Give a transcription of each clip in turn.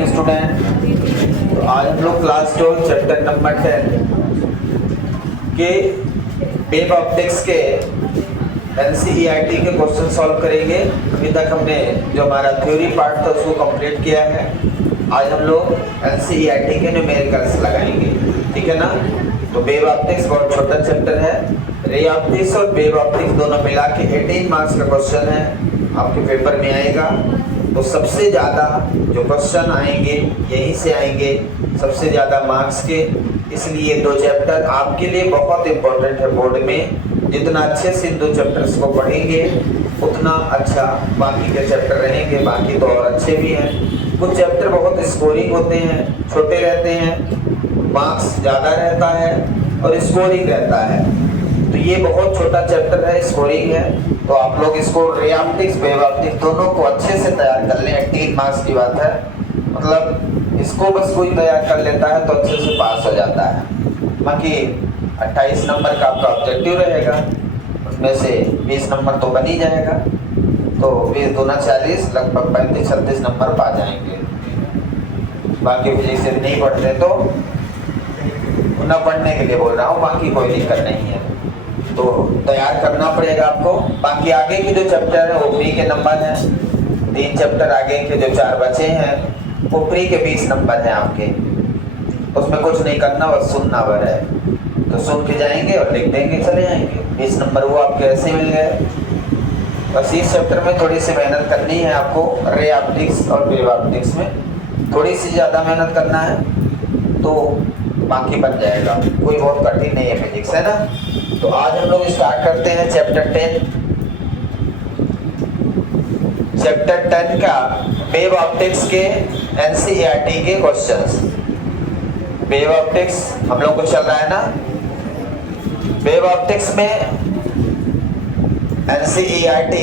Morning student. तो आज हम लोग क्लास 12 चैप्टर नंबर 10 के वेव ऑप्टिक्स के NCERT के क्वेश्चन सॉल्व करेंगे। अभी तक हमने जो हमारा थ्योरी पार्ट था उसको कंप्लीट किया है। आज हम लोग NCERT के न्यूमेरिकल्स लगाएंगे, ठीक है ना। तो वेव ऑप्टिक्स बहुत छोटा चैप्टर है। रे ऑप्टिक्स और वेव ऑप्टिक्स दोनों मिला के 18 मार्क्स का क्वेश्चन है, आपके पेपर में आएगा। तो सबसे ज़्यादा जो क्वेश्चन आएंगे यहीं से आएंगे, सबसे ज़्यादा मार्क्स के। इसलिए दो चैप्टर आपके लिए बहुत इम्पोर्टेंट है बोर्ड में। जितना अच्छे से इन दो चैप्टर्स को पढ़ेंगे उतना अच्छा बाकी के चैप्टर रहेंगे। बाकी तो और अच्छे भी हैं। कुछ चैप्टर बहुत स्कोरिंग होते हैं, छोटे रहते हैं, मार्क्स ज़्यादा रहता है और स्कोरिंग रहता है। तो ये बहुत छोटा चैप्टर है, स्कोरिंग है। तो आप लोग इसको रे ऑप्टिक्स वेव ऑप्टिक्स दोनों को अच्छे से तैयार कर लें। 18 मार्क्स की बात है, मतलब इसको बस कोई तैयार कर लेता है तो अच्छे से पास हो जाता है। बाकी 28 नंबर का आपका ऑब्जेक्टिव रहेगा, उसमें से 20 नंबर तो बन ही जाएगा। तो 20 दूना 40, लगभग 35-36 नंबर पा जाएंगे। बाकी फिजिक्स से नहीं पढ़ते तो न पढ़ने के लिए बोल रहा हूँ, बाकी कोई दिक्कत नहीं है। तो तैयार करना पड़ेगा आपको। बाकी आगे के जो चैप्टर है वो फ्री के नंबर हैं। 3 चैप्टर आगे के जो 4 बचे हैं वो फ्री के 20 नंबर हैं आपके। उसमें कुछ नहीं करना, बस सुनना भर है। तो सुन के जाएंगे और लिख देंगे, चले जाएंगे। 20 नंबर वो आपके ऐसे मिल गए। बस इस चैप्टर में थोड़ी सी मेहनत करनी है आपको। रे ऑप्टिक्स और वेव ऑप्टिक्स में थोड़ी सी ज़्यादा मेहनत करना है तो बाकी बन जाएगा। कोई बहुत कठिन नहीं है फिजिक्स, है ना। तो आज हम लोग स्टार्ट करते हैं चैप्टर 10। चैप्टर 10 का वेव ऑप्टिक्स के NCERT के क्वेश्चंस। वेव ऑप्टिक्स हम लोग को चल रहा है ना। वेव ऑप्टिक्स में NCERT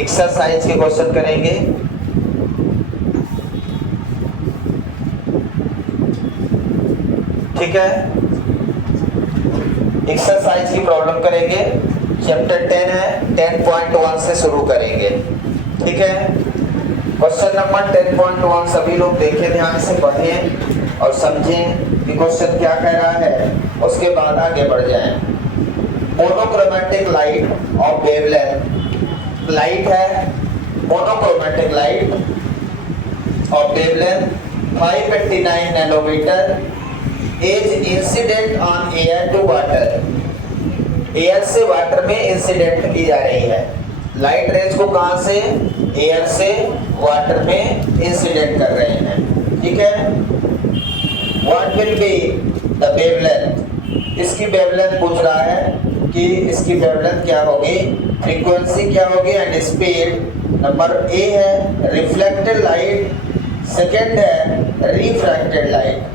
एक्सरसाइज के क्वेश्चन करेंगे। ठीक है, एक्सरसाइज की प्रॉब्लम करेंगे। चैप्टर 10 है, 10.1 से शुरू करेंगे। ठीक है, क्वेश्चन नंबर 10.1 सभी लोग देखें, ध्यान से पढ़ें और समझें कि क्वेश्चन क्या कह रहा है, उसके बाद आगे बढ़ जाएं। Monochromatic light of wavelength, light है monochromatic light of wavelength 589 nanometer is incident on air to water. Air से वाटर में इंसिडेंट की जा रही है। लाइट रेज को कहां से? एयर से वाटर में इंसिडेंट कर रहे हैं। ठीक है, what will be the wavelength. इसकी वेवलेंथ पूछ रहा है कि इसकी वेवलेंथ क्या होगी, फ्रीक्वेंसी क्या होगी एंड स्पीड। नंबर ए है रिफ्लेक्टेड लाइट, सेकेंड है रिफ्रैक्टेड लाइट।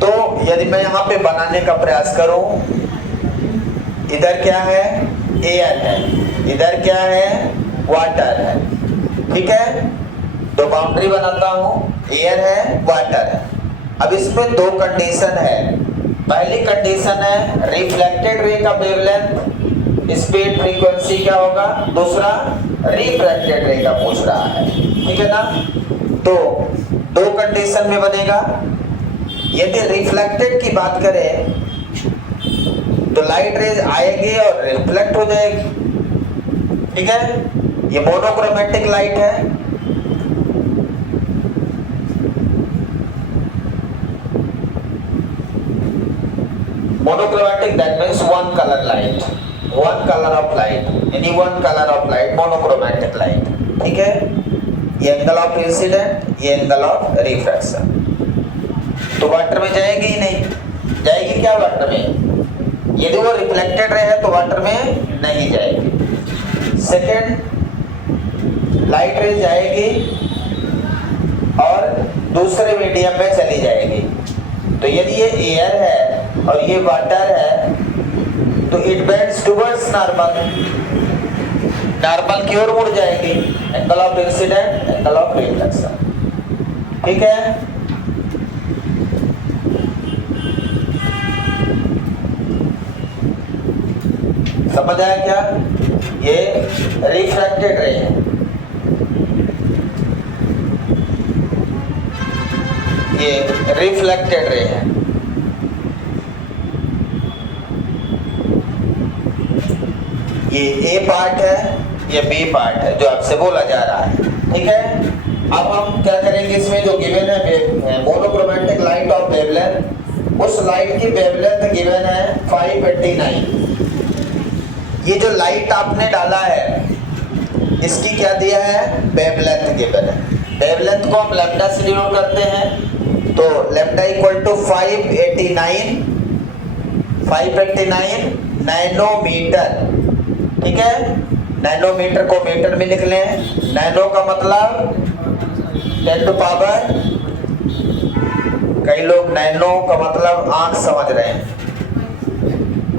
तो यदि मैं यहाँ पे बनाने का प्रयास करूं, इधर क्या है? एयर है, इधर क्या है? वाटर है। ठीक है, तो बाउंड्री बनाता हूँ, एयर है वाटर है। अब इसमें 2 कंडीशन है। पहली कंडीशन है रिफ्लेक्टेड रे का वेवलेंथ, स्पीड, फ्रीक्वेंसी क्या होगा। दूसरा रिफ्रैक्टेड रे का पूछ रहा है। ठीक है ना। तो 2 कंडीशन में बनेगा। यदि रिफ्लेक्टेड की बात करें तो लाइट रेज आएगी और रिफ्लेक्ट हो जाएगी। ठीक है, ये मोनोक्रोमैटिक लाइट है। Monochromatic that means one color light, one color of light, any one color of light, monochromatic light. ठीक है, ये एंगल ऑफ इंसिडेंट, ये एंगल ऑफ रिफ्रैक्शन। तो वाटर में जाएगी ही नहीं, जाएगी क्या वाटर में? यदि वो रिफ्लेक्टेड रे है तो वाटर में नहीं जाएगी। सेकेंड, लाइट रे जाएगी और दूसरे मीडियम में चली जाएगी। तो यदि ये एयर है और ये वाटर है तो it bends towards normal, normal की ओर मुड़ जाएगी। Angle of incidence, angle of reflection. ठीक है, समझ आया क्या? ये रिफ्रैक्टेड रे है। ये रिफ्लेक्टेड रे है। ये ए पार्ट है, ये बी पार्ट है जो आपसे बोला जा रहा है, ठीक है। अब हम क्या करेंगे, इसमें जो गिवन है मोनोक्रोमैटिक लाइट ऑफ वेवलेंथ, उस लाइट की वेवलेंथ गिवन है 589। ये जो लाइट आपने डाला है इसकी क्या दिया है, वेवलेंथ गिवन है। वेवलेंथ को हम लैम्डा से डिनोट करते हैं, तो लैम्डा इक्वल टू 589 नैनोमीटर, ठीक है। नैनोमीटर को मीटर में लिख लें। नैनो का मतलब 10 टू पावर, कई लोग नैनो का मतलब आंख समझ रहे हैं,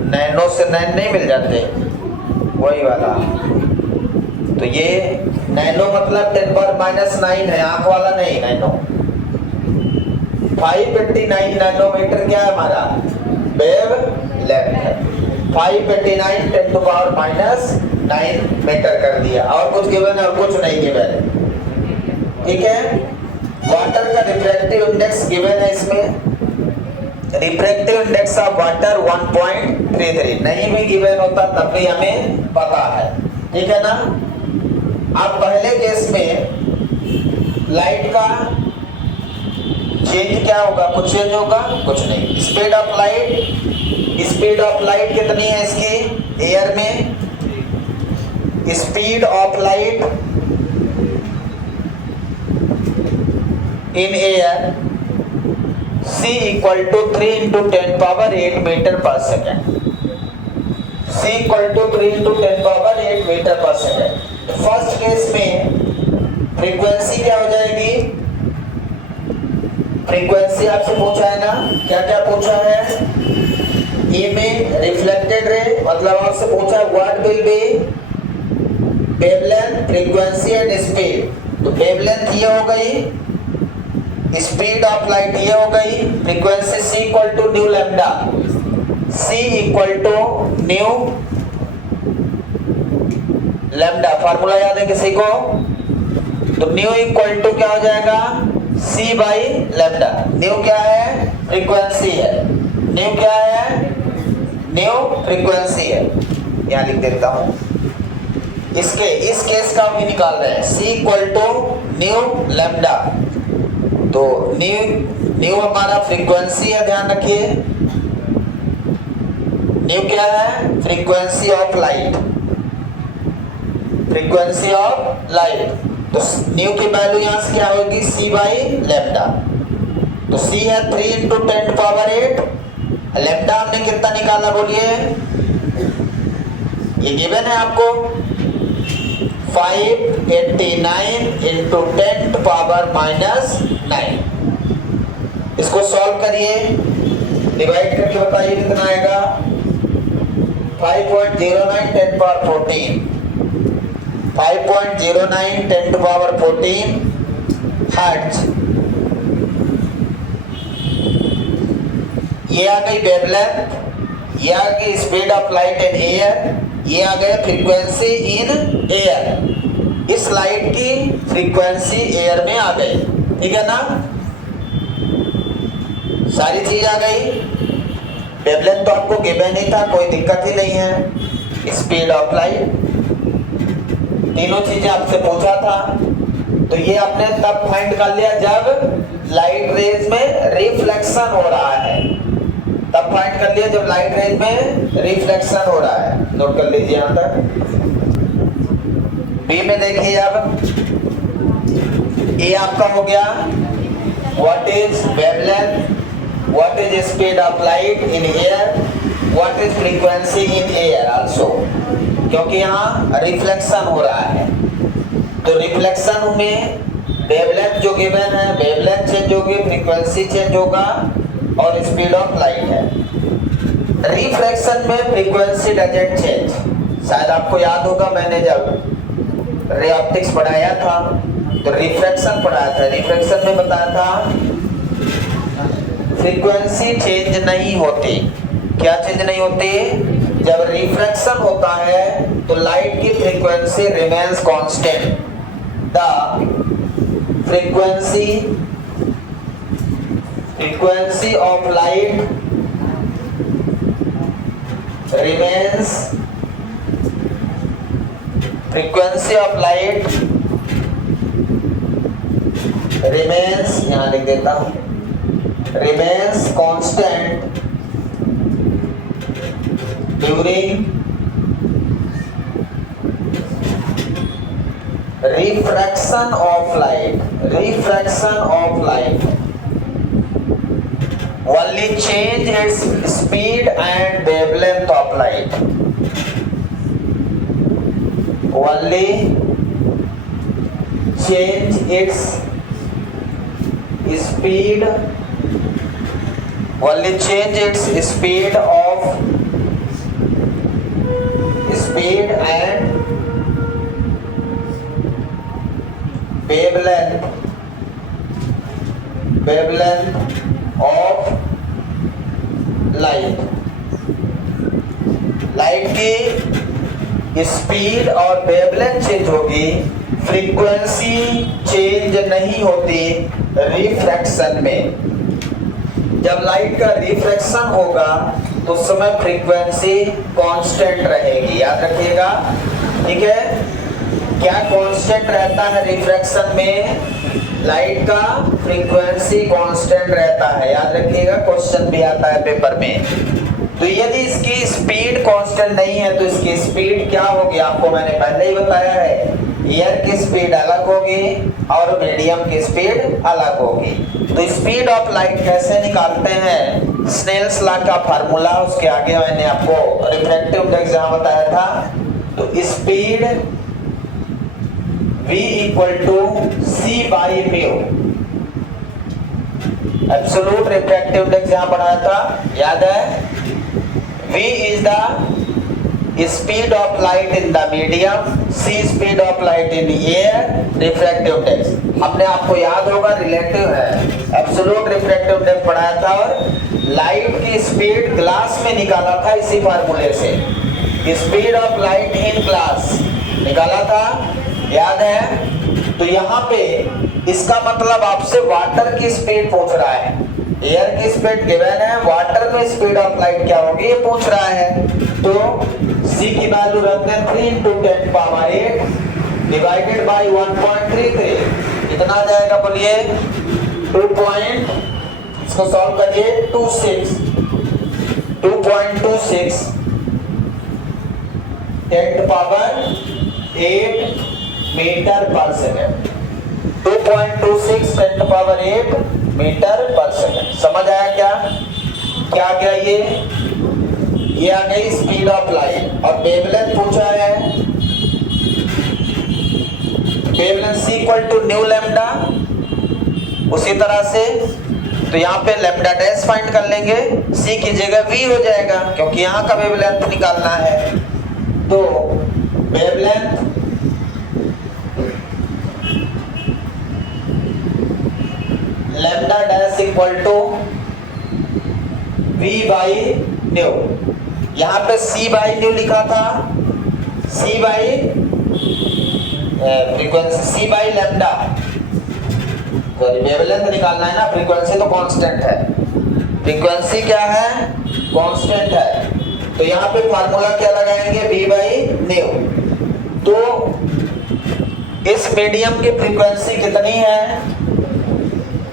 नैनो से नैन नहीं मिल जाते, वही वाला। तो ये नैनो मतलब 10 पावर -9 है, आंख वाला नहीं नैनो। 589 नैनोमीटर क्या है हमारा, वेवलेंथ। 589 10 टू पावर -9 मीटर कर दिया। और कुछ गिवन है और कुछ नहीं गिवन है, ठीक है। वाटर का रिफ्रैक्टिव इंडेक्स गिवन है इसमें। रिफ्रैक्टिव इंडेक्स ऑफ वाटर 1.33, नहीं भी गिवन होता तब भी हमें पता है, ठीक है ना। अब पहले केस में लाइट का चेंज क्या होगा, कुछ चेंज होगा, कुछ नहीं। स्पीड ऑफ लाइट कितनी है इसकी, एयर में speed of light in air c equal to 3 × 10⁸ meter per second. c equal to 3 × 10⁸ meter per second. First case में फ्रीक्वेंसी क्या हो जाएगी, फ्रीक्वेंसी आपसे पूछा है ना, क्या क्या पूछा है। ए में रिफ्लेक्टेड रे, मतलब आपसे पूछा what will be wavelength, frequency and speed. तो वेवलेंथ ये हो गई, स्पीड ऑफ लाइट ये हो गई, frequency c equal to nu lambda, c equal to nu lambda. Formula याद है किसी को, तो न्यू इक्वल टू क्या हो जाएगा, c बाई लैम्डा। न्यू क्या है, फ्रीक्वेंसी है, न्यू क्या है, न्यू फ्रीक्वेंसी है। यहाँ लिख देता हूं, इस केस का भी निकाल रहे हैं, c equal to nu lambda. तो न्यू हमारा फ्रीक्वेंसी है, ध्यान रखिए। न्यू क्या है, frequency of light, frequency of light. तो न्यू की वैल्यू यहां से क्या होगी, c बाई लैम्डा। तो c है 3 × 10⁸। लैम्डा हमने कितना निकाला बोलिए, ये गिवन है आपको 589 × 10⁻⁹। इसको सॉल्व करिए, डिवाइड करके बताइए कितना आएगा, 5.09 10⁻14, 5.09 10⁻14 हर्ट्ज। ये आ गई वेवलेंथ, ये आ गई speed of light in air, ये आ गया फ्रीक्वेंसी इन एयर। इस लाइट की फ्रीक्वेंसी एयर में आ गई, ठीक है ना, सारी चीज आ गई। वेवलेंथ तो आपको गिवन नहीं था, कोई दिक्कत ही नहीं है। स्पीड ऑफ लाइट, तीनों चीजें आपसे पूछा था। तो ये आपने तब फाइंड कर लिया जब लाइट रेज में रिफ्लेक्शन हो रहा है, तब फाइंड कर लिया जब लाइट रेज में रिफ्लेक्शन हो रहा है। नोट कर लीजिए यहां तक। बी में देखिए, अब ए आपका हो गया what is wavelength, what is speed of light in air, what is frequency in air also, क्योंकि यहाँ रिफ्लेक्शन हो रहा है। तो रिफ्लेक्शन में वेवलेंथ जो गिवन है, वेवलेंथ चेंज होगी, फ्रीक्वेंसी चेंज होगा और स्पीड ऑफ लाइट है। रिफ्लेक्शन में फ्रीक्वेंसी डजंट चेंज। शायद आपको याद होगा, मैंने जब रे ऑप्टिक्स पढ़ाया था तो रिफ्रैक्शन पढ़ाया था। रिफ्रैक्शन में बताया था फ्रीक्वेंसी चेंज नहीं होती। क्या चेंज नहीं होती, जब रिफ्रैक्शन होता है तो लाइट की frequency remains constant. The frequency frequency of light remains यहाँ लिख देता हूं, remains constant during refraction of light. Only change its speed and wavelength of light. Only change its speed. Only change its speed and wavelength of light. Light की speed और wavelength change होगी, frequency change नहीं होती refraction में। जब light का refraction होगा तो उस समय फ्रीक्वेंसी कांस्टेंट रहेगी, याद रखिएगा, ठीक है। क्या कांस्टेंट रहता है रिफ्रैक्शन में? लाइट का फ्रीक्वेंसी कांस्टेंट रहता है, याद रखिएगा, क्वेश्चन भी आता है पेपर में। तो यदि इसकी स्पीड कांस्टेंट नहीं है तो इसकी स्पीड क्या होगी, आपको मैंने पहले ही बताया है, एयर की स्पीड अलग होगी और मीडियम की स्पीड अलग होगी। तो स्पीड ऑफ लाइट कैसे निकालते हैं? स्नेल्स लॉ का फार्मूला, उसके आगे मैंने आपको रिफ्रैक्टिव इंडेक्स जहां बताया था। तो speed v equal to c by mu, absolute refractive index जहां पढ़ाया था, याद है। v is the speed of light in the medium, c speed of light in air, refractive index हमने आपको याद होगा रिलेटिव है, एब्सोल्यूट रिफ्रैक्टिव इंडेक्स पढ़ाया था और लाइट की स्पीड ग्लास में निकाला था इसी फार्मूले से। Speed of light in glass निकाला था, याद है। तो यहाँ पे इसका मतलब आपसे वाटर की स्पीड पूछ रहा है, एयर की स्पीड गिवन है, वाटर में स्पीड ऑफ लाइट क्या होगी ये पूछ रहा है। तो c की वैल्यू रखते हैं 3 × 10⁸ डिवाइडेड बाय 1.33, कितना आ जाएगा बोलिए? 2. इसको सॉल्व करिए, 2.26 10⁸ meter per second, 2.26 10⁸ meter per second. समझ आया क्या क्या क्या? ये आ गई स्पीड ऑफ लाइट। और वेवलेंथ पूछा है, wavelength c equal to nu lambda, उसी तरह से तो यहाँ पे लैम्डा डैश फाइंड कर लेंगे, c की जगह v हो जाएगा क्योंकि यहाँ का वेवलेंथ निकालना है। तो wavelength lambda dash equal to v by nu, यहाँ पे c बाई न्यू लिखा था, c by frequency, c by lambda, sorry wavelength निकालना है ना, फ्रीक्वेंसी तो कांस्टेंट है, फ्रीक्वेंसी क्या है? कांस्टेंट है। तो यहाँ पे फार्मूला क्या लगाएंगे? v by new. तो इस मीडियम की फ्रीक्वेंसी कितनी है?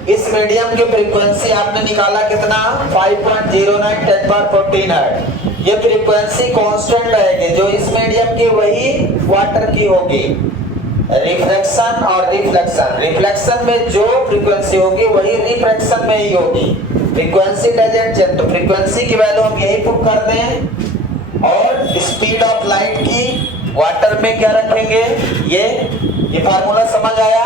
इस मीडियम की फ्रीक्वेंसी आपने निकाला कितना? 5.09 10⁻14 हर्ट्ज। ये फ्रीक्वेंसी कांस्टेंट रहेगी, जो इस मीडियम की वही वाटर की होगी। रिफ्रैक्शन और रिफ्लेक्शन, रिफ्लेक्शन में जो फ्रीक्वेंसी होगी वही रिफ्रैक्शन में ही होगी, फ्रीक्वेंसी डजंट चेंज। तो फ्रीक्वेंसी की वैल्यू हम यही पुट कर दें और स्पीड ऑफ लाइट की वाटर में क्या रखेंगे? ये फार्मूला समझ आया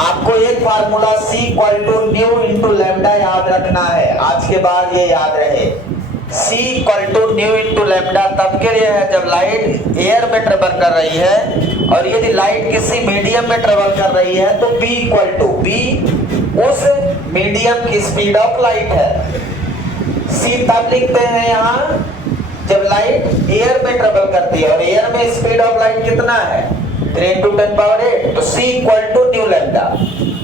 आपको? एक formula c equal to nu into lambda याद रखना है, आज के बाद ये याद रहे। c equal to nu into lambda तब के लिए है जब लाइट एयर में ट्रेवल कर रही है, और यदि लाइट किसी मीडियम में ट्रेवल कर रही है तो b इक्वल टू b उस मीडियम की स्पीड ऑफ लाइट है। c तब लिखते हैं यहाँ जब लाइट एयर में ट्रेवल करती है, और एयर में स्पीड ऑफ लाइट कितना है? 3 × 10⁸। तो c equal to nu lambda,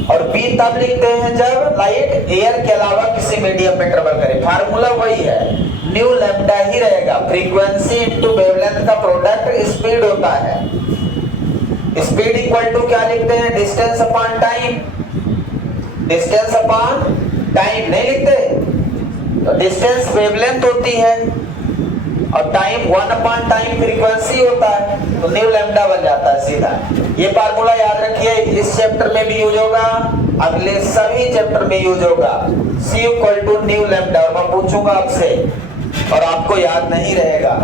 और बी तब लिखते हैं जब लाइट एयर के अलावा किसी मीडियम में ट्रेवल करे। फार्मूला वही है, न्यू लैम्डा ही रहेगा, फ्रीक्वेंसी इनटू वेवलेंथ का प्रोडक्ट स्पीड होता है। स्पीड इक्वल टू क्या लिखते हैं, distance upon time, distance upon time नहीं लिखते, तो डिस्टेंस वेवलेंथ होती है और टाइम 1 अपॉन टाइम फ्रीक्वेंसी होता है, तो न्यू लैम्डा बन जाता है सीधा। ये फार्मूला याद रखिए, इस चैप्टर में भी यूज होगा, अगले सभी चैप्टर में यूज होगा। C equal to nu lambda. और मैं पूछूंगा आपसे और आपको याद नहीं रहेगा,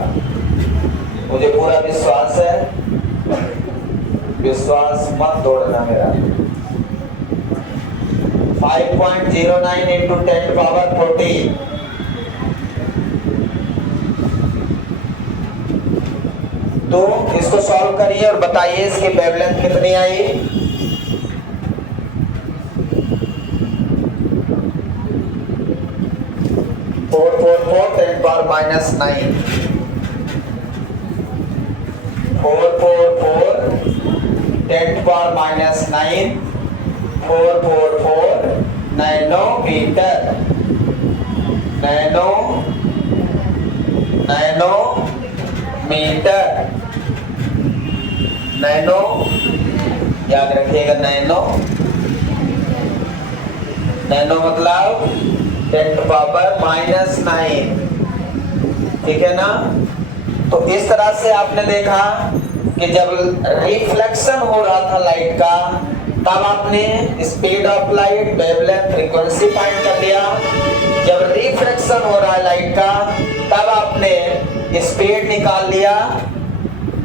मुझे पूरा विश्वास है, विश्वास मत तोड़ना मेरा। 5.09 इंटू 10 पावर 14, तो इसको सॉल्व करिए और बताइए इसकी वेवलेंथ कितनी आई। (444 10 power minus 9), 444 10 power minus 9, 444 nanometre, nanometre, nano याद रखिएगा, नैनो, नैनो मतलब 10 पावर माइनस 9, ठीक है ना। तो इस तरह से आपने देखा कि जब रिफ्लेक्शन हो रहा था लाइट का, तब आपने speed of light, wavelength, frequency find कर लिया। जब रिफ्लेक्शन हो रहा है लाइट का, तब आपने स्पीड निकाल लिया,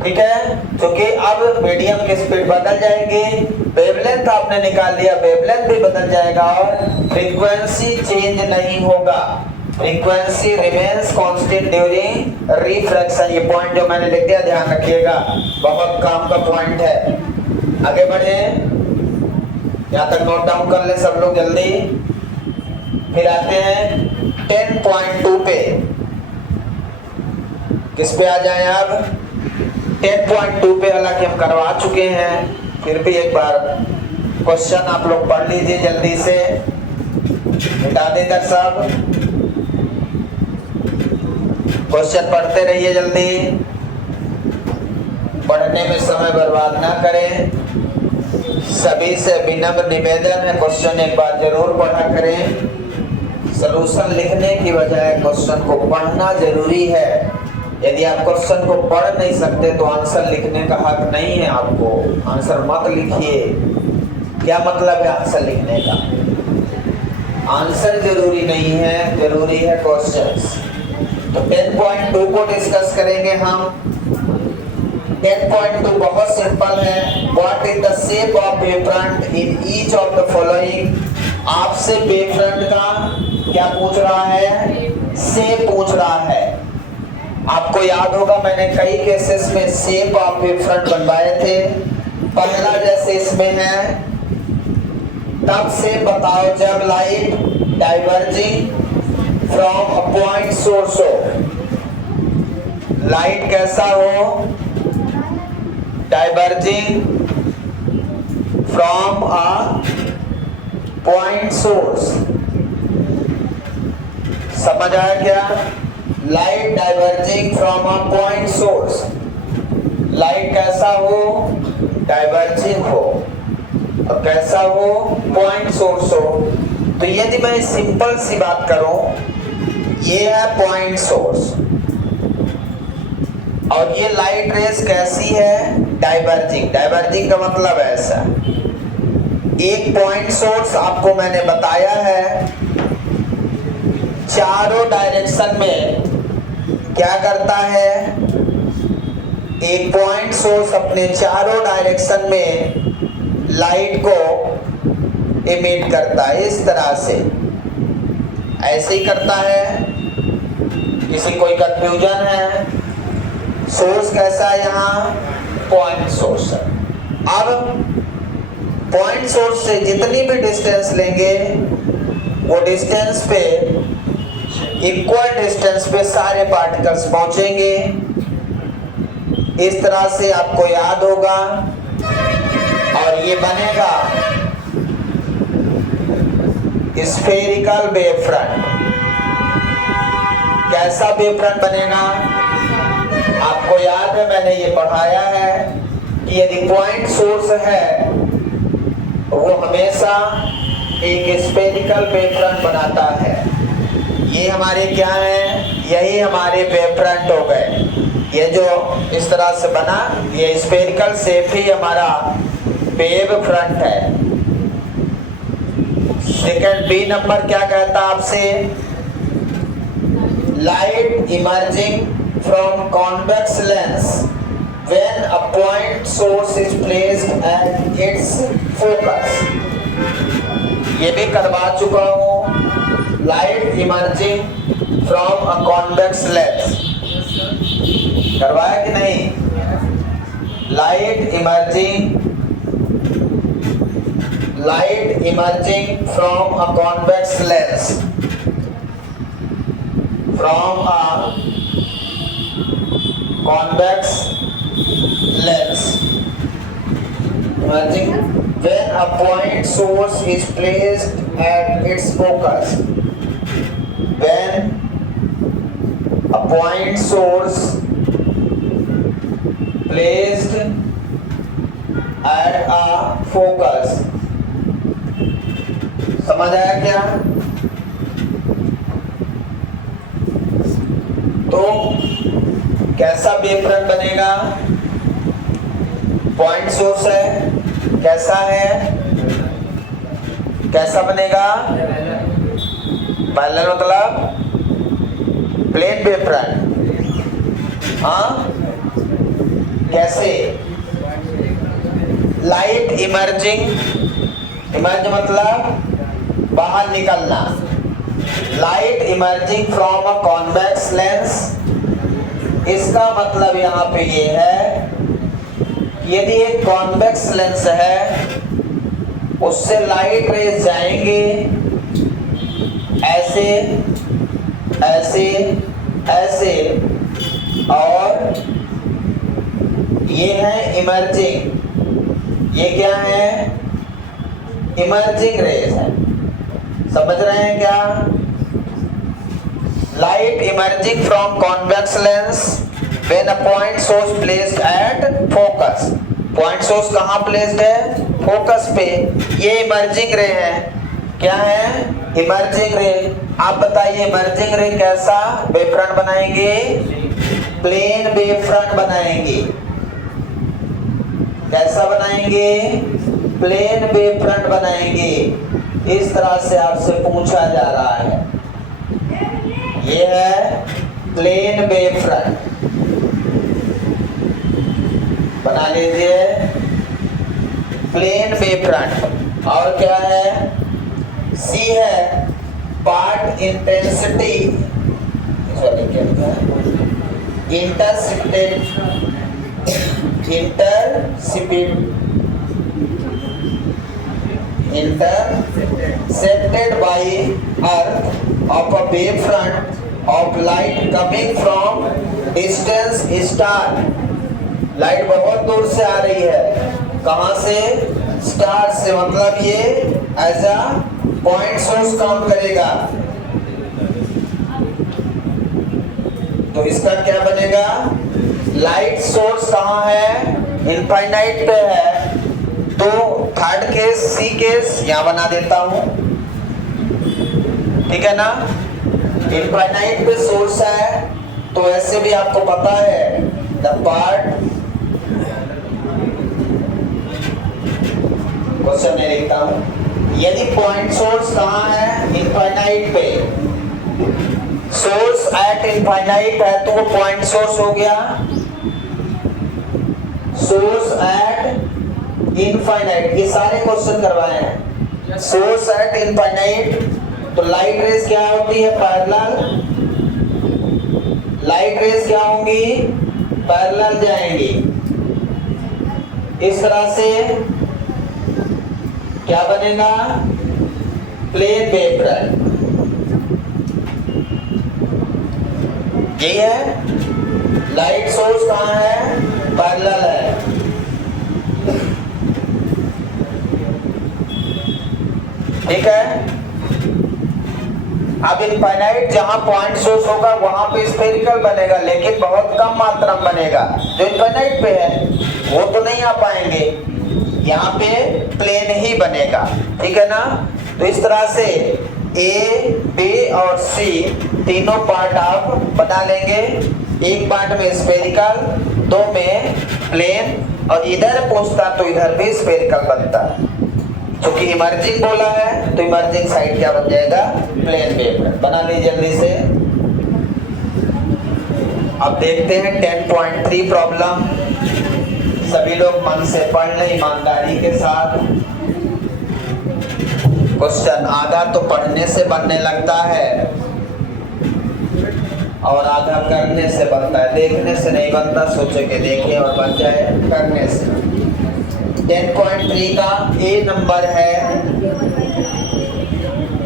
ठीक है, क्योंकि अब मीडियम की स्पीड बदल जाएगी। वेवलेंथ आपने निकाल लिया, वेवलेंथ भी बदल जाएगा और फ्रीक्वेंसी चेंज नहीं होगा, frequency remains constant during reflection. ये पॉइंट जो मैंने लिख दिया ध्यान रखिएगा, बहुत काम का पॉइंट है। आगे बढ़े, यहाँ तक नोट डाउन कर ले सब लोग जल्दी। फिर आते हैं 10.2 पे, किस पे आ जाए अब, 10.2 पे हालांकि हम करवा चुके हैं, फिर भी एक बार क्वेश्चन आप लोग पढ़ लीजिए जल्दी से, मिटा देगा सब, क्वेश्चन पढ़ते रहिए जल्दी, पढ़ने में समय बर्बाद ना करें। सभी से विनम्र निवेदन है, क्वेश्चन एक बार जरूर पढ़ा करें। सलूशन लिखने की बजाय क्वेश्चन को पढ़ना जरूरी है। यदि आप क्वेश्चन को पढ़ नहीं सकते तो आंसर लिखने का हक नहीं है आपको, आंसर मत लिखिए। क्या मतलब है आंसर लिखने का, आंसर जरूरी नहीं है, जरूरी है क्वेश्चंस। तो 10.2 को डिस्कस करेंगे हम। 10.2 बहुत सिंपल है। What is the shape of wavefront in each of the following. आपसे वेवफ्रंट का क्या पूछ रहा है, शेप पूछ रहा है। आपको याद होगा मैंने कई केसेस में शेप ऑफ वेवफ्रंट बनवाए थे। पहला जैसे इसमें है, तब से बताओ जब light diverging from a point source हो। लाइट कैसा हो, diverging from a point source. समझ आया क्या, light diverging from a point source. Light कैसा हो, डाइवर्जिंग हो, और कैसा हो, पॉइंट सोर्स हो। तो यदि मैं सिंपल सी बात करूं, ये है पॉइंट सोर्स और ये लाइट रेस कैसी है, डाइवर्जिंग। डाइवर्जिंग का मतलब है ऐसा, एक पॉइंट सोर्स आपको मैंने बताया है चारों डायरेक्शन में क्या करता है, एक पॉइंट सोर्स अपने चारों डायरेक्शन में लाइट को इमिट करता है। इस तरह से ऐसे ही करता है। किसी कोई कंफ्यूजन है, सोर्स कैसा है यहाँ, पॉइंट सोर्स है। अब पॉइंट सोर्स से जितनी भी डिस्टेंस लेंगे वो डिस्टेंस पे, इक्वल डिस्टेंस पे सारे पार्टिकल्स पहुंचेंगे। इस तरह से आपको याद होगा और ये बनेगा स्फेरिकल वेव फ्रंट। कैसा वेव फ्रंट बनेगा? आपको याद है मैंने ये पढ़ाया है कि यदि पॉइंट सोर्स है वो हमेशा एक स्फेरिकल वेव फ्रंट बनाता है। ये हमारे क्या है? यही हमारे वेव फ्रंट हो गए। ये जो इस तरह से बना ये स्फेरिकल शेप ही हमारा वेव फ्रंट है। सेकंड बी नंबर क्या कहता आपसे? Light emerging from convex lens when a point source is placed at its focus। ये भी करवा चुका हूँ। Light emerging from a convex lens करवाया कि नहीं? Light emerging from a convex lens, from a convex lens emerging when a point source is placed at its focus। when a point source placed at a focus। समझ आया क्या? तो कैसा wave front बनेगा? Point source है, कैसा है? कैसा बनेगा? पैरेलल मतलब प्लेन वेव फ्रंट। हाँ, कैसे? लाइट इमर्जिंग, इमर्ज मतलब बाहर निकलना। Light emerging from a convex lens, इसका मतलब यहाँ पे ये है कि यदि एक कॉन्वेक्स लेंस है उससे लाइट रेज जाएंगे ऐसे ऐसे ऐसे, और ये है इमर्जिंग। ये क्या है? इमर्जिंग रेज है। समझ रहे हैं क्या? Light emerging from convex lens when a point source placed at focus। Point source कहाँ placed है? Focus पे। ये emerging ray है। क्या है? emerging ray। आप बताइए emerging ray कैसा wave front बनाएंगे? Plane wave front बनाएंगे। कैसा बनाएंगे? Plane wave front बनाएंगे। इस तरह से आपसे पूछा जा रहा है। ये है प्लेन वेव फ्रंट, बना लीजिए प्लेन वेव फ्रंट। और क्या है? सी है पार्ट इंटेंसिटी, सॉरी क्या है? intercepted by earth of a wave front of light coming from distance star। Light बहुत दूर से आ रही है। कहां से? स्टार से। मतलब ये एज अ पॉइंट सोर्स काम करेगा। तो इसका क्या बनेगा? लाइट सोर्स कहां है? इनफाइनाइट पे है। तो थर्ड केस सी केस यहां बना देता हूं, ठीक है ना? इनफाइनाइट पे सोर्स है तो ऐसे भी आपको पता है द पार्ट, क्वेश्चन में लिखता हूं यदि पॉइंट सोर्स कहां है? इनफाइनाइट पे। सोर्स एट इनफाइनाइट है तो वो पॉइंट सोर्स हो गया। सोर्स एट इनफाइनाइट, ये सारे क्वेश्चन करवाए हैं। सोर्स एट इनफाइनाइट, तो लाइट रेज क्या होती है? पैरेलल। लाइट रेज क्या होंगी? पैरेलल जाएंगी। इस तरह से क्या बनेगा? Plane wave front. यही है। लाइट सोर्स कहां है? पैरेलल है। ठीक है। अब इनफाइनाइट जहां पॉइंट सोर्स होगा वहां पे स्फेरिकल बनेगा, लेकिन बहुत कम मात्रा में बनेगा। जो इनफाइनाइट पे है वो तो नहीं आ पाएंगे, यहाँ पे प्लेन ही बनेगा, ठीक है ना। तो इस तरह से ए, बी और सी तीनों पार्ट आप बना लेंगे। एक पार्ट में स्फेरिकल, दो में प्लेन, और इधर पूछता तो इधर भी स्फेरिकल बनता है। क्योंकि इमर्जिंग बोला है तो इमर्जिंग साइड क्या बन जाएगा, प्लेन वेव। बना लीजिए जल्दी से। अब देखते हैं 10.3 प्रॉब्लम। सभी लोग मन से पढ़ लें ईमानदारी के साथ। क्वेश्चन आधा तो पढ़ने से बनने लगता है और आधा करने से बनता है, देखने से नहीं बनता। सोचे कि देखें और बन जाए करने से। 10.3 का ए नंबर है,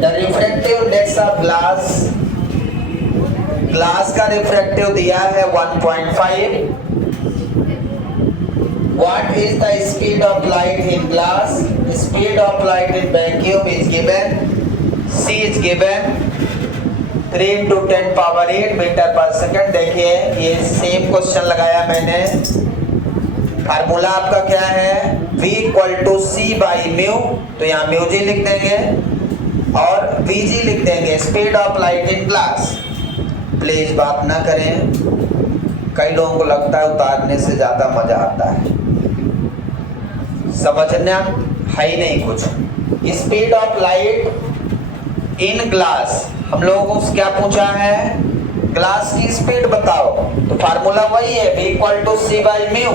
the refractive index of glass. Glass का रिफ्रैक्टिव दिया है 1.5। What is the speed of light in glass? Speed of light in vacuum is given. C is given 3 into 10 power 8 metre पर सेकंड। देखिए ये सेम क्वेश्चन लगाया मैंने। Formula आपका क्या है, V equal to C by mu, तो यहाँ म्यू जी लिख देंगे और VG लिख देंगे, speed of light in glass. Please बात ना करें, कई लोगों को लगता है उतारने से ज्यादा मजा आता है, समझना है ही नहीं कुछ। Speed of light in glass, हम लोगों को क्या पूछा है, ग्लास की स्पीड बताओ, तो फार्मूला वही है V equal to C by mu.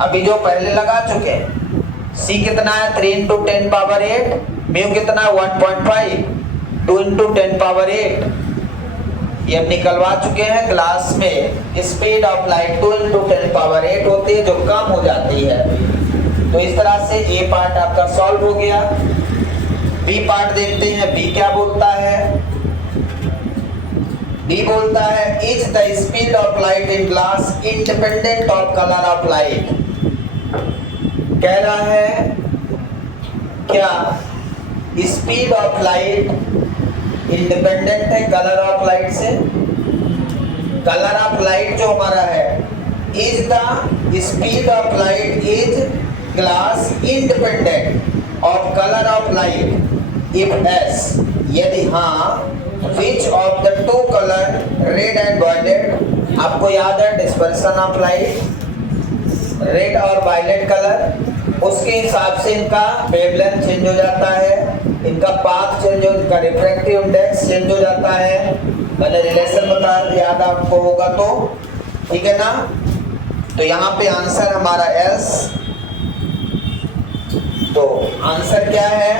अभी जो पहले लगा चुके हैं, C कितना है 3 इंटू 10 पावर 8, म्यू कितना है 1.5, 2 इंटू 10 पावर 8। ये हम निकलवा चुके हैं। ग्लास में speed of light 2 into 10 power 8 होती है, जो कम हो जाती है। तो इस तरह से ए पार्ट आपका सॉल्व हो गया। बी पार्ट देखते हैं, बी क्या बोलता है। बी बोलता है is the speed of light in glass independent of colour of light. कह रहा है क्या स्पीड ऑफ लाइट इंडिपेंडेंट है कलर ऑफ लाइट से। कलर ऑफ लाइट जो हमारा है, is the speed of light is glass independent of colour of light if yes, यदि हाँ which of the two colour red and violet. आपको याद है डिस्पर्सन ऑफ लाइट, रेड और वायलेट कलर, उसके हिसाब से इनका वेवलेंथ चेंज हो जाता है, इनका पाथ चेंज हो, इनका रिफ्रैक्टिव इंडेक्स चेंज हो जाता है। मैंने रिलेशन बताया, याद आपको होगा तो, ठीक है ना। तो यहाँ पे आंसर हमारा एस। तो आंसर क्या है,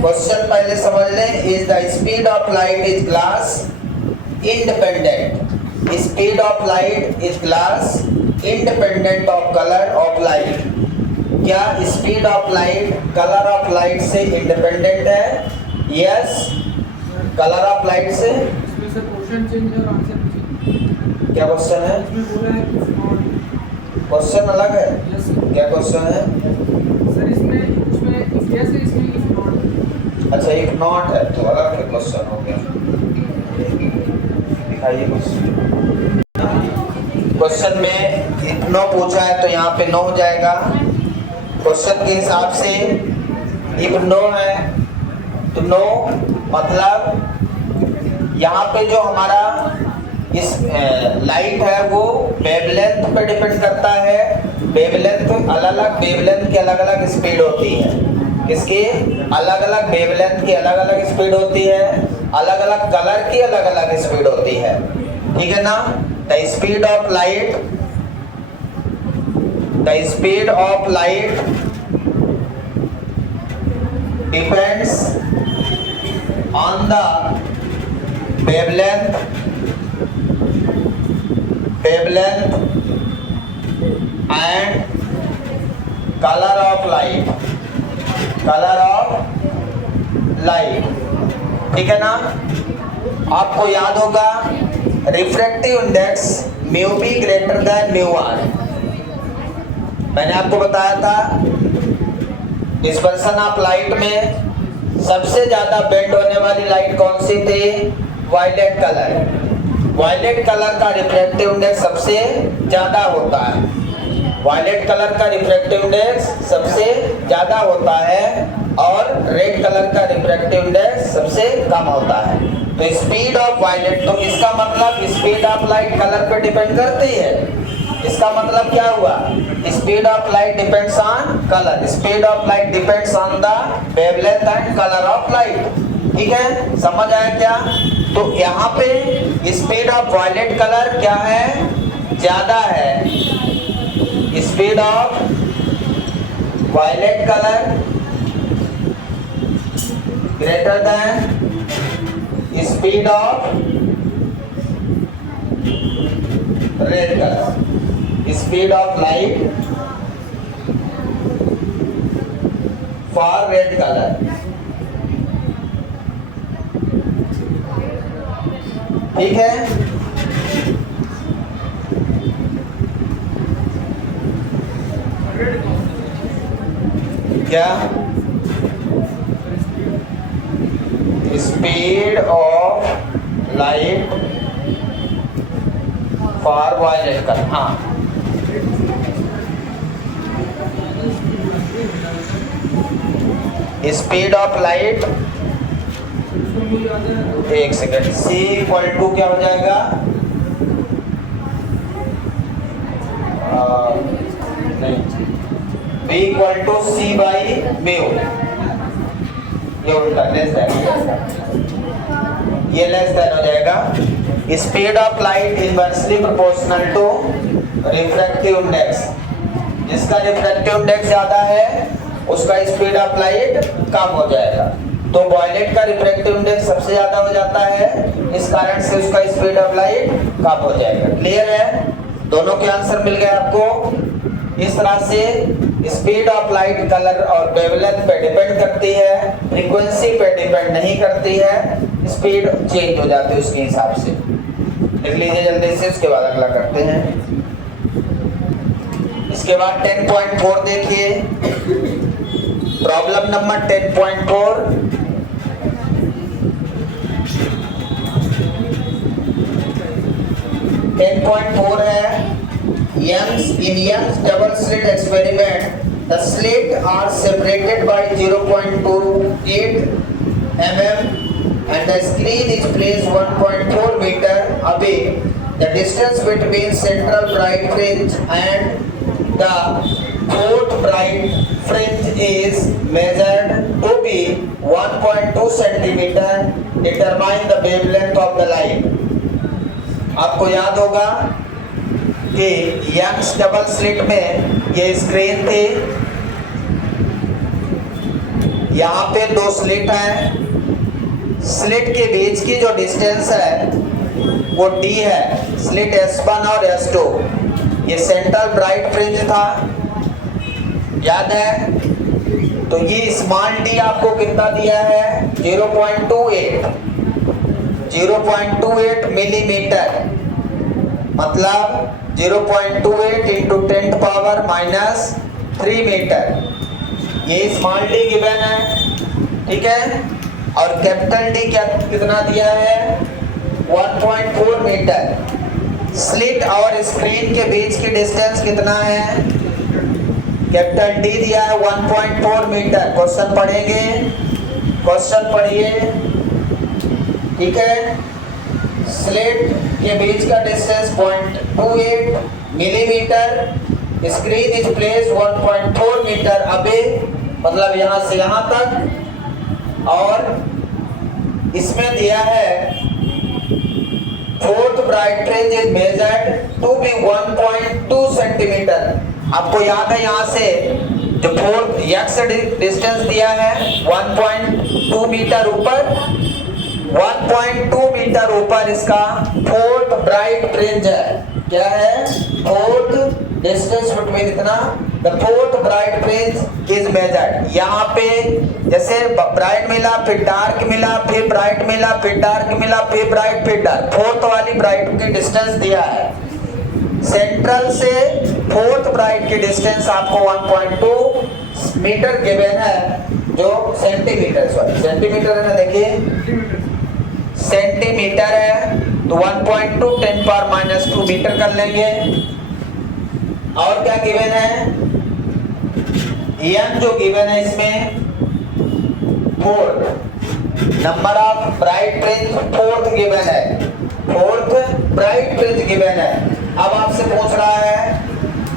क्वेश्चन पहले समझ लें। Is the speed of light is glass independent, speed of light is glass independent of colour of light. क्या speed of light colour of light से इंडिपेंडेंट है? यस, कलर ऑफ लाइट से। क्या क्वेश्चन है? Question अलग है। क्या question है? अच्छा इफ नॉट है तो अलग है क्वेश्चन हो गया। दिखाइए क्वेश्चन में इफ नो पूछा है तो यहाँ पे नो हो जाएगा। क्वेश्चन के हिसाब से इफ नो है तो नो मतलब यहाँ पे जो हमारा इस लाइट है वो वेवलेंथ पे डिपेंड करता है। वेवलेंथ अलग अलग, वेवलेंथ की अलग अलग स्पीड होती है। इसकी अलग अलग वेवलेंथ की अलग अलग स्पीड होती है, अलग अलग कलर की अलग अलग स्पीड होती है, ठीक है ना। The speed of light, the speed of light depends on the wavelength and colour of light, colour of light, ठीक है ना। आपको याद होगा refractive index mu B greater than mu R. मैंने आपको बताया था डिस्पर्सन ऑफ लाइट में सबसे ज्यादा बेंड होने वाली लाइट कौन सी थी? Violet colour. वायलेट कलर का रिफ्रैक्टिव इंडेक्स सबसे ज्यादा होता है। वायलेट कलर का रिफ्रैक्टिव इंडेक्स सबसे ज्यादा होता है और रेड कलर का रिफ्रैक्टिव इंडेक्स सबसे कम होता है। तो स्पीड ऑफ वायलेट, तो इसका मतलब स्पीड ऑफ लाइट कलर पे डिपेंड करती है। इसका मतलब क्या हुआ? Speed of light depends on colour. Speed of light depends on the wavelength and colour of light. ठीक है, समझ आया क्या? तो यहाँ पे स्पीड ऑफ वायलेट कलर क्या है? ज्यादा है। Speed of violet colour greater than speed of red colour. Speed of light for red colour. ठीक है, क्या? Speed of light for violet colour. हाँ, स्पीड ऑफ लाइट, एक सेकेंड, C इक्वल टू क्या हो जाएगा? नहीं, B equal to C by mu. ये उल्टा लेस देन, ये लेस देन हो जाएगा। Speed of light inversely proportional to refractive index. जिसका रिफ्रैक्टिव इंडेक्स ज्यादा है उसका स्पीड ऑफ लाइट कम हो जाएगा। तो वायलेट का रिफ्रैक्टिव इंडेक्स सबसे ज्यादा हो जाता है, इस कारण से उसका स्पीड ऑफ लाइट कम हो जाएगा। क्लियर है? दोनों के आंसर मिल गए आपको। इस तरह से स्पीड ऑफ लाइट कलर और वेवलेंथ पे डिपेंड करती है, फ्रीक्वेंसी पे डिपेंड नहीं करती है। स्पीड चेंज हो जाती है उसके हिसाब से। लिख लीजिए जल्दी से, उसके बाद अगला करते हैं। इसके बाद 10.4 देखिए, प्रॉब्लम नंबर 10.4। है Young's double slit experiment. The slits are separated by 0.28 mm and the screen is placed 1.4 meter away. The distance between central bright fringe and the fourth bright fringe is measured to be 1.2 centimeter. Determine the wavelength of the light. आपको याद होगा कि Young's double slit में ये screen थी, यहाँ पे दो स्लिट हैं। स्लिट के बीच की जो डिस्टेंस है वो D है, स्लिट S1 और S2। ये सेंट्रल ब्राइट फ्रिंज था, याद है? तो ये स्मॉल d आपको कितना दिया है? 0.28 मिलीमीटर, मतलब 0.28 इंटू 10 पावर -3 मीटर। ये स्मॉल d गिवन है, ठीक है? और कैपिटल D क्या कितना दिया है? 1.4 मीटर। स्लिट और स्क्रीन के बीच की डिस्टेंस कितना है? कैपिटल D दिया है 1.4 मीटर। क्वेश्चन पढ़ेंगे, क्वेश्चन पढ़िए, ठीक है? स्लिट के बीच का distance 0.28 millimetre, screen is place 1.4 metre अबे, मतलब यहां से यहां तक। और इसमें दिया है fourth bright fringe is measured to be 1.2 centimetre. आपको याद है यहाँ से जो फोर्थ एक्स डिस्टेंस दिया है 1.2 मीटर ऊपर, 1.2 मीटर ऊपर इसका फोर्थ ब्राइट फ्रिंज है। क्या है? फोर्थ डिस्टेंस बिटवीन इतना, the fourth bright fringe is measured. यहाँ पे जैसे ब्राइट मिला, फिर डार्क मिला, फिर ब्राइट मिला, फिर डार्क मिला, फिर ब्राइट, फिर डार्क। फोर्थ वाली ब्राइट की डिस्टेंस दिया है, सेंट्रल से फोर्थ ब्राइट की डिस्टेंस आपको 1.2 मीटर गिवन है। जो सेंटीमीटर, सॉरी सेंटीमीटर है ना, देखिए सेंटीमीटर है तो 1.2 10⁻² मीटर कर लेंगे। और क्या गिवन है, n जो गिवन है इसमें 4, number of bright fringe 4th given है, 4th ब्राइट फ्रिंज गिवन है। अब आपसे पूछ रहा है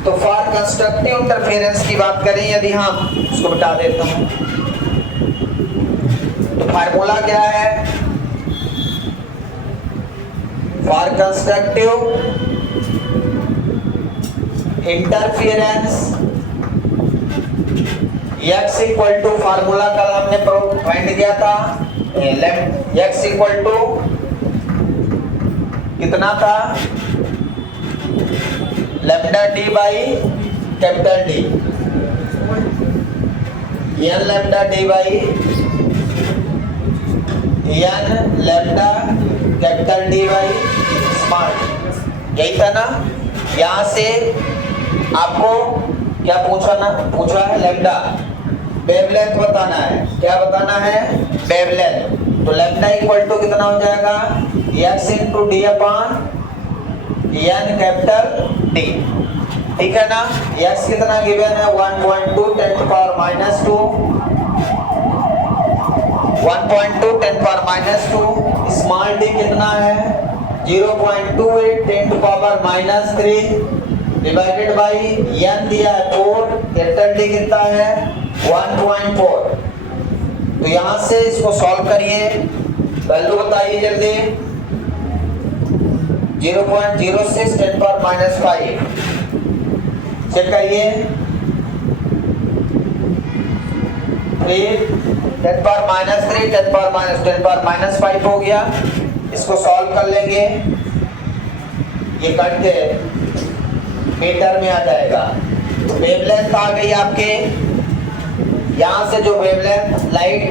तो फॉर कंस्ट्रक्टिव इंटरफेरेंस की बात करें यदि हम, उसको बता देता हूं, तो फार्मूला क्या है for constructive interference, x equal to formula कल हमने फाइंड किया था, x इक्वल टू कितना था, lambda D by capital D, n lambda D by n lambda capital D by small, यही था ना। यहां से आपको क्या पूछा है, लैम्डा वेवलेंथ बताना है, क्या बताना है, वेवलेंथ। तो लैम्डा इक्वल टू कितना हो जाएगा, x into D upon n capital D, ठीक है ना। x कितना गिवन है 1.2 10⁻², 1.2 10⁻², स्मॉल डी कितना है 0.28 10⁻³ डिवाइडेड बाई n दिया है 4, कैपिटल डी कितना है 1.4। तो यहां से इसको सॉल्व करिए, वैल्यू बताइए जल्दी, 0.06 10⁻⁵, चेक करिए, 3 10⁻³ 10⁻⁵ हो गया। इसको सॉल्व कर लेंगे, ये कट के मीटर में आ जाएगा। वेवलेंथ आ गई आपके, यहां से जो वेवलेंथ लाइट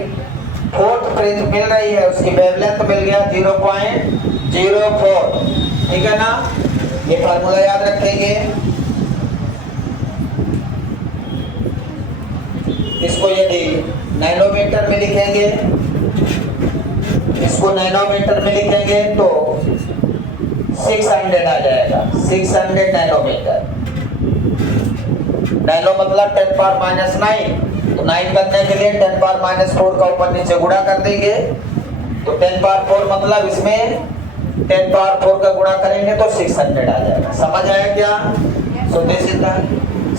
4th फ्रिंज मिल रही है उसकी वेवलेंथ मिल गया 0.04, ठीक है ना। ये फार्मूला याद रखेंगे। इसको यदि नैनोमीटर में लिखेंगे, इसको नैनोमीटर में लिखेंगे तो 600 आ जाएगा, 600 नैनोमीटर। नैनो मतलब 10⁻⁹, तो 9 करने के लिए 10⁻⁴ का ऊपर नीचे गुणा कर देंगे, तो 10⁻⁴ मतलब इसमें 10⁻⁴ का गुणा करेंगे तो 600 आ जाएगा। समझ आया क्या? So this is the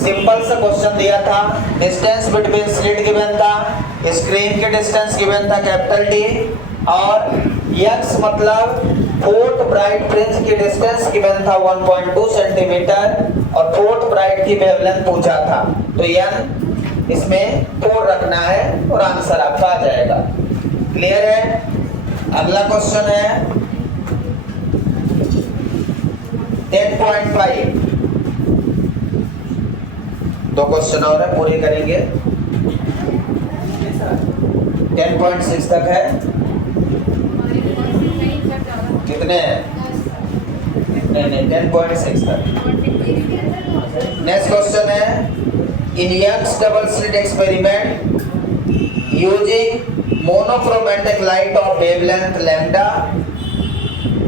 simple सा क्वेश्चन दिया था। डिस्टेंस बिटवीन स्लिट गिवन था, स्क्रीन के डिस्टेंस गिवन था कैपिटल डी, और x मतलब 4th ब्राइट फ्रिंज की डिस्टेंस गिवन था 1.2 सेंटीमीटर, और 4th ब्राइट की वेवलेंथ पूछा था। तो n इसमें 4 रखना है और आंसर आपका आ जाएगा। क्लियर है? अगला क्वेश्चन है 10.5, 2 क्वेश्चन और है, पूरे करेंगे। 10.6 तक है, कितने हैं? नहीं 10.6 तक। नेक्स्ट क्वेश्चन है, in Young's double slit experiment using monochromatic light of wavelength lambda,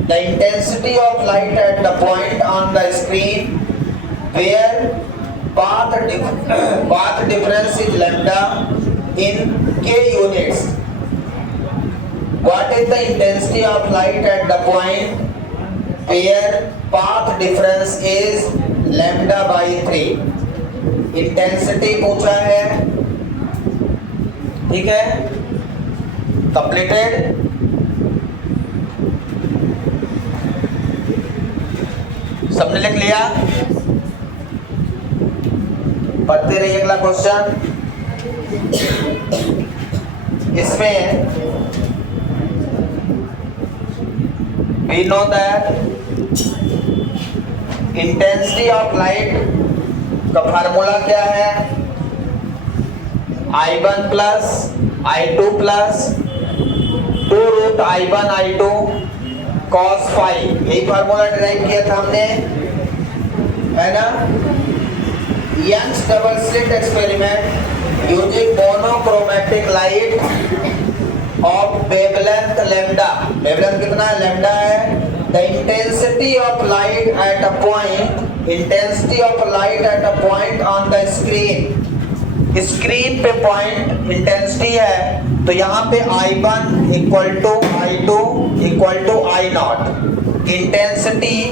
the intensity of light at the point on the screen where path difference is lambda in k units. What is the intensity of light at the point where path difference is lambda by 3? Intensity पूछा है, ठीक है, completed. सबने लिख लिया? पढ़ते रहिए अगला क्वेश्चन। इसमें we know that intensity of light का फार्मूला क्या है? I1 plus I2 plus 2 root I1 I2 cos phi, यही फार्मूला डिराइव किया था हमने, है ना। Young's double slit experiment using monochromatic light of wavelength lambda, wavelength कितना है, लैम्डा है। The intensity of light at a point, intensity of light at a point on the screen, screen पे point intensity है, तो यहाँ पे I1 equal to I2 equal to I0। Intensity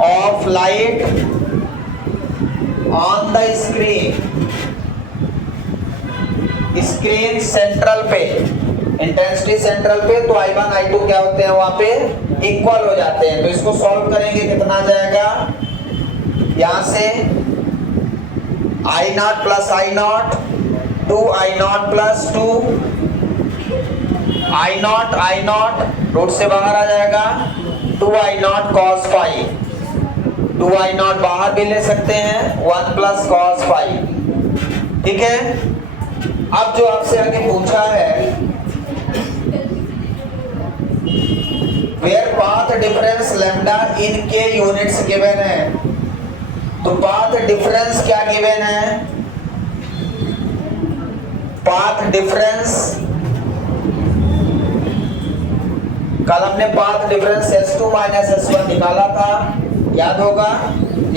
of light on the screen, screen central पे, intensity central पे, तो I1 I2 क्या होते हैं वहां पे, इक्वल हो जाते हैं। तो इसको सॉल्व करेंगे, कितना आ जाएगा, यहां से I0 plus I0 2I0 plus 2, I0 root से बाहर आ जाएगा, 2I0 cos फाई, 2I0 बाहर भी ले सकते हैं, 1 प्लस cos फाई। ठीक है, अब जो आपसे आगे पूछा है, वेयर पाथ डिफरेंस लैम्डा इन के यूनिट्स गिवन है, तो पाथ डिफरेंस क्या गिवन है, पाथ डिफरेंस, कल हमने path difference S2 minus S1 निकाला था, याद होगा।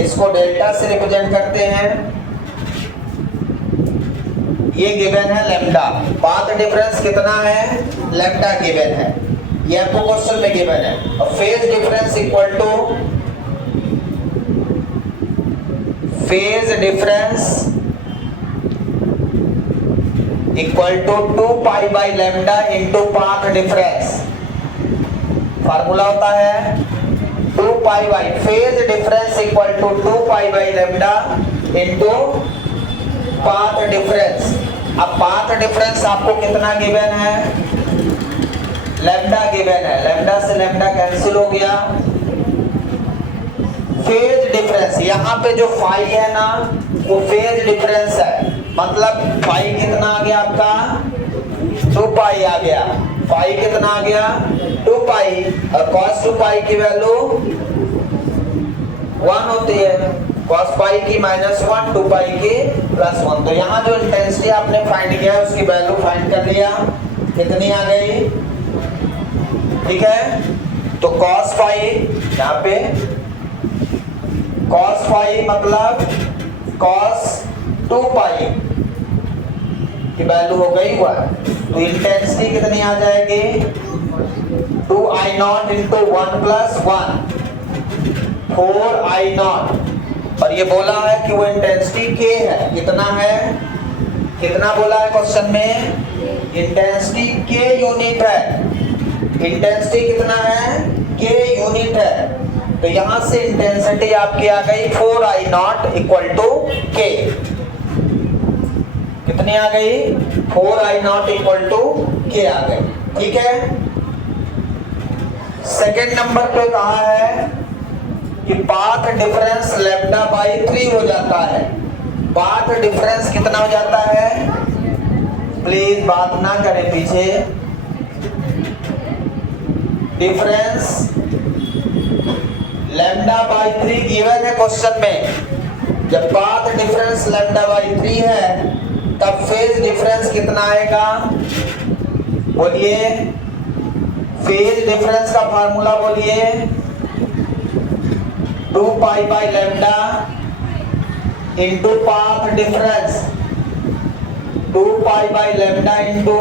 इसको डेल्टा से रिप्रेजेंट करते हैं, ये गिवन है लैम्डा, पाथ डिफरेंस कितना है, लैम्डा गिवन है, ये आपको क्वेश्चन में गिवन है। और phase difference equal to, phase difference equal to 2 pi by lambda into path difference, formula होता है 2 pi by, phase difference equal to 2 pi by lambda into path difference. अब path difference आपको कितना given है, lambda given है, lambda से lambda cancel हो गया। फेज डिफरेंस, यहाँ पे जो फाई है ना, वो फेज डिफरेंस है, मतलब फाई कितना आ गया आपका, 2 पाई आ गया, फाई कितना आ गया, 2 पाई, और cos 2 पाई की वैल्यू 1 होती है, cos पाई की -1, 2 पाई की +1। तो यहाँ जो इंटेंसिटी आपने फाइंड किया है उसकी वैल्यू फाइंड कर लिया, कितनी आ गई, ठीक है। तो cos फाई, यहाँ पे cos फाई मतलब cos 2 पाई की वैल्यू हो गई 1, तो इंटेंसिटी कितनी आ जाएगी, 2I0 इंटू 1 प्लस 1, 4I0। और ये बोला है कि वो इंटेंसिटी K है, कितना है, कितना बोला है क्वेश्चन में, इंटेंसिटी K यूनिट है, इंटेंसिटी कितना है, K यूनिट है। तो यहां से इंटेंसिटी आपकी आ गई 4I0 इक्वल टू K, कितनी आ गई, 4I0 इक्वल टू K आ गई। ठीक है, सेकेंड नंबर पे कहा है कि पाथ डिफरेंस लैम्डा बाई 3 हो जाता है। पाथ डिफरेंस कितना हो जाता है, प्लीज बात ना करें पीछे, डिफरेंस लैम्डा बाई 3 गिवन है क्वेश्चन में। जब पाथ डिफरेंस लैम्डा बाई 3 है तब फेज डिफरेंस कितना आएगा, बोलिए, फेज डिफरेंस का फार्मूला बोलिए, 2 pi by lambda into path difference, 2 pi by lambda into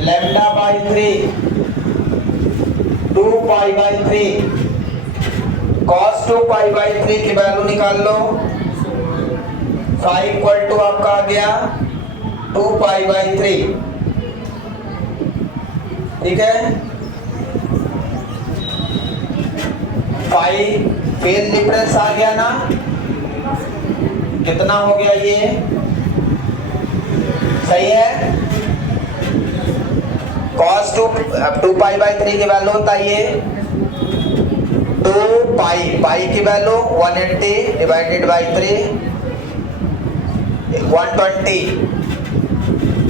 lambda by 3, 2 pi by 3, cos 2 pi by 3 की वैल्यू निकाल लो, 5 इक्वल टू आपका आ गया 2 पाई बाई 3। ठीक है, 5 फेज डिफरेंस आ गया ना, कितना हो गया ये, सही है। cos 2 पाई बाई 3 की वैल्यू होता है ये 2 पाई, पाई की वैल्यू 180 डिवाइडेड बाई 3, 120,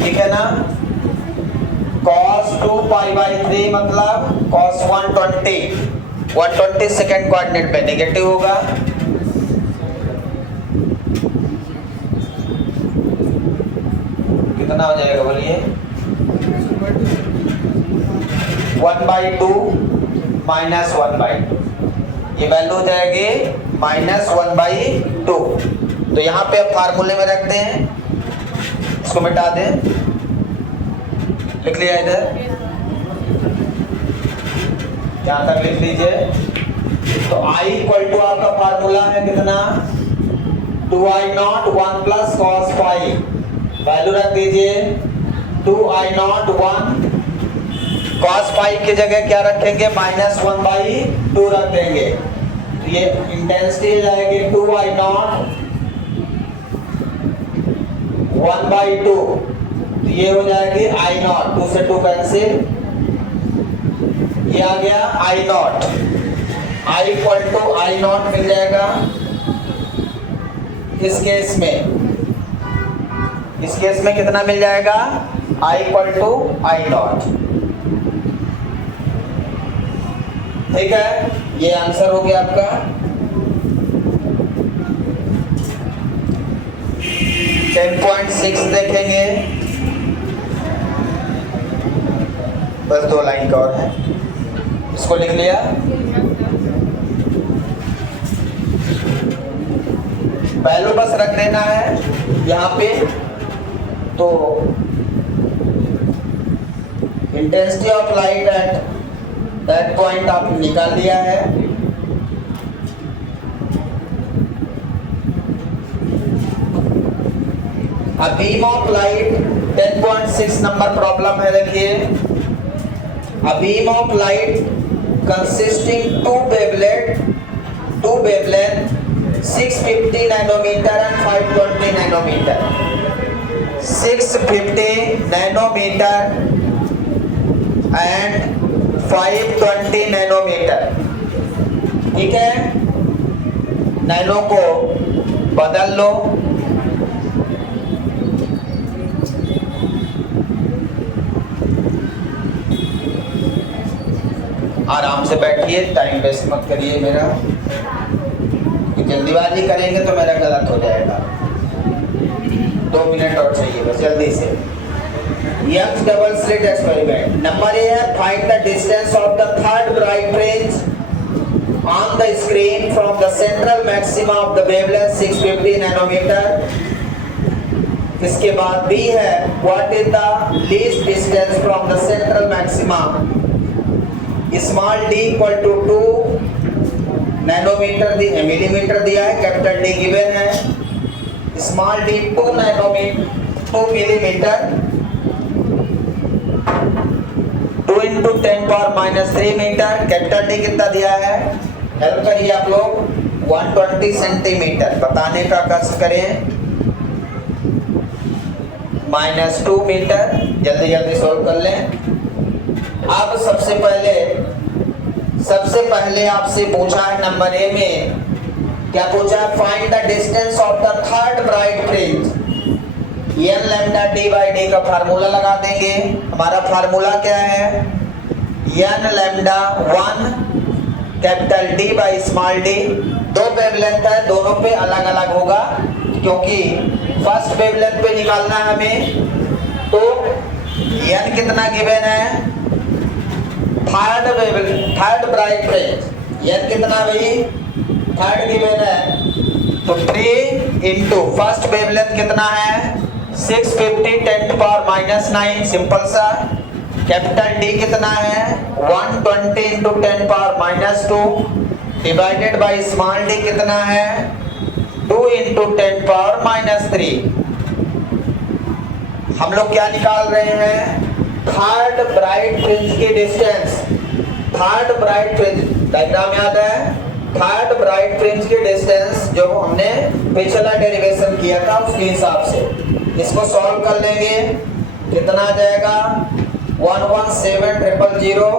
ठीक है ना। cos 2 पाई बाई 3 मतलब cos 120, 120 सेकेंड कोऑर्डिनेट पे नेगेटिव होगा, कितना हो जाएगा बोलिए? 1/2 माइनस 1/2, ये वैल्यू हो जाएगी -1/2। तो यहाँ पे अब फार्मूले में रखते हैं, इसको मिटा दें, लिख लिया इधर, यहाँ तक लिख लीजिए। तो I इक्वल टू आपका फार्मूला है कितना? 2I0 1 plus cos phi, value रख दीजिए 2I0 1, cos phi की जगह क्या रखेंगे? -1/2 रख देंगे। तो ये इंटेंसिटी हो जाएगी 2I0 1/2, तो ये हो जाएगी I0, 2 से 2 कैंसिल, ये आ गया I0। I equal to I0 मिल जाएगा इस केस में कितना मिल जाएगा? I equal to I0। ठीक है, ये आंसर हो गया आपका। 10.6 देखेंगे, बस 2 लाइन का और है, इसको लिख लिया। वैल्यू बस रख देना है यहाँ पे। तो intensity of light at that point आपने निकाल लिया है। अब beam of light 10.6 number problem है, देखिए। A beam of light consisting two wavelength 650 nanometer and 520 nanometer, 650 nanometer and 520 nanometer, ठीक है। नैनो को बदल लो, आराम से बैठिए, टाइम वेस्ट मत करिए मेरा, जल्दीबाजी करेंगे तो मेरा गलत हो जाएगा। 2 मिनट और चाहिए बस, जल्दी से। Young's double slit experiment number A है, find the distance of the third bright range on the screen from the central maxima of the wavelength 650 nanometer. इसके बाद बी है, what is the least distance from the central maxima, small D equal to 2 nanometer millimeter दिया है, capital D given है, small D 2 millimeter, 2 × 10⁻³ meter, capital D कितना दिया है, help करिए आप लोग, 120 सेंटीमीटर, बताने का कष्ट करें, -2 मीटर, जल्दी जल्दी सॉल्व कर लें। अब सबसे पहले आपसे पूछा है नंबर ए में, क्या पूछा है? Find the distance of the third bright fringe. n λ/d का फार्मूला लगा देंगे। हमारा फार्मूला क्या है? n λ1 capital D/d। 2 वेवलेंथ है, दोनों पे अलग अलग होगा, क्योंकि फर्स्ट वेवलेंथ पे निकालना है हमें। तो n कितना गिवन है? थर्ड ब्राइट फ्रिंज, n कितना भाई? थर्ड गिवन है, तो 3 × फर्स्ट वेवलेंथ कितना है? 650 10⁻⁹, सिंपल सा। कैपिटल डी कितना है? 120 × 10⁻² डिवाइडेड बाय स्मॉल डी कितना है? 2 × 10⁻³ हम लोग क्या निकाल रहे हैं? थर्ड ब्राइट फ्रिंज की distance. Third bright fringe diagram याद है? थर्ड ब्राइट फ्रिंज की डिस्टेंस जो हमने पिछला डेरिवेशन किया था उसके हिसाब से इसको सॉल्व कर लेंगे। कितना आ जाएगा? 117,000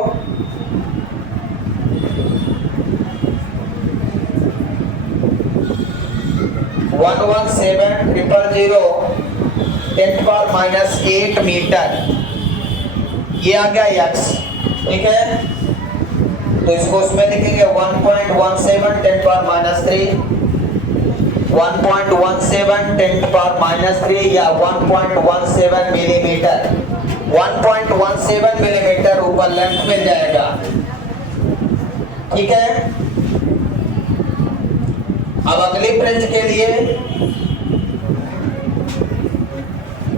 10⁻8 मीटर, ये आ गया x, ठीक है। तो इसको उसमें लिखेंगे 1.17 10⁻³ 1.17 10⁻³ या 1.17 मिलीमीटर, 1.17 मिलीमीटर ऊपर लेंथ मिल जाएगा। ठीक है, अब अगली फ्रिंज के लिए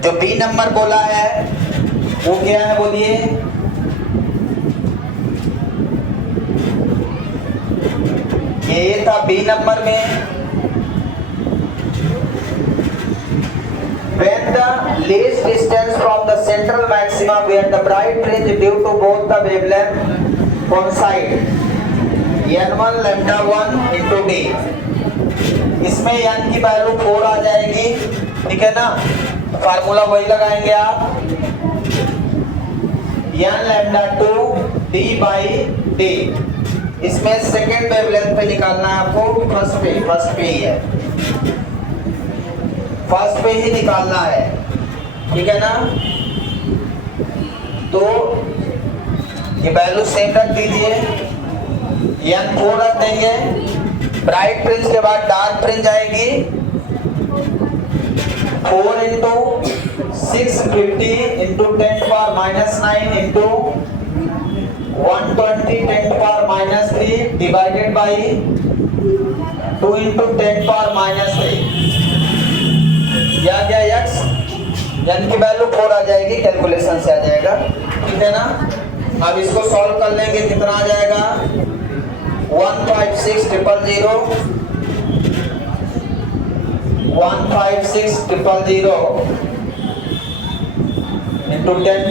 जो बी नंबर बोला है वो क्या है बोलिए? ये था बी नंबर में। When the least distance from the central maxima where the bright fringe due to both the wavelength coincide, n1 lambda 1 into d, इसमें n की वैल्यू 4 आ जाएगी। ठीक है ना, फार्मूला वही लगाएंगे आप, n lambda 2 d by d। इसमें सेकेंड वेवलेंथ पे निकालना है आपको, फर्स्ट पे ही है, फर्स्ट पे ही निकालना है। ठीक है ना, तो ये वैल्यू सेम रख दीजिए, n 4 रख देंगे। ब्राइट फ्रिंज के बाद डार्क फ्रिंज आएगी, 4 into 650 into 10⁻⁹ into 120 10⁻³ divided by 2 into 10⁻³ या क्या x, n की वैल्यू 4 आ जाएगी, कैलकुलेशन से आ जाएगा। ठीक है ना, अब इसको सॉल्व कर लेंगे, कितना आ जाएगा? 156,000 इंटू 10⁻⁸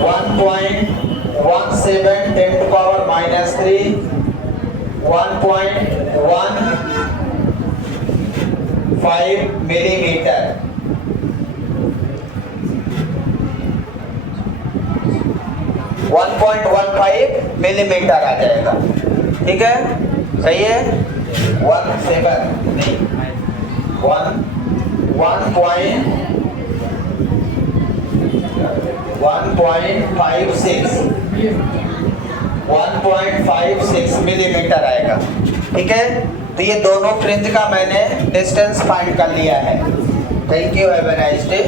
1.17 10⁻³ 1.15 मिलीमीटर। 1.15 मिलीमीटर आ जाएगा। ठीक है, सही है। 1.56 मिलीमीटर आएगा। ठीक है, तो ये दोनों फ्रिंज का मैंने डिस्टेंस फाइंड कर लिया है। Thank you, have a nice day.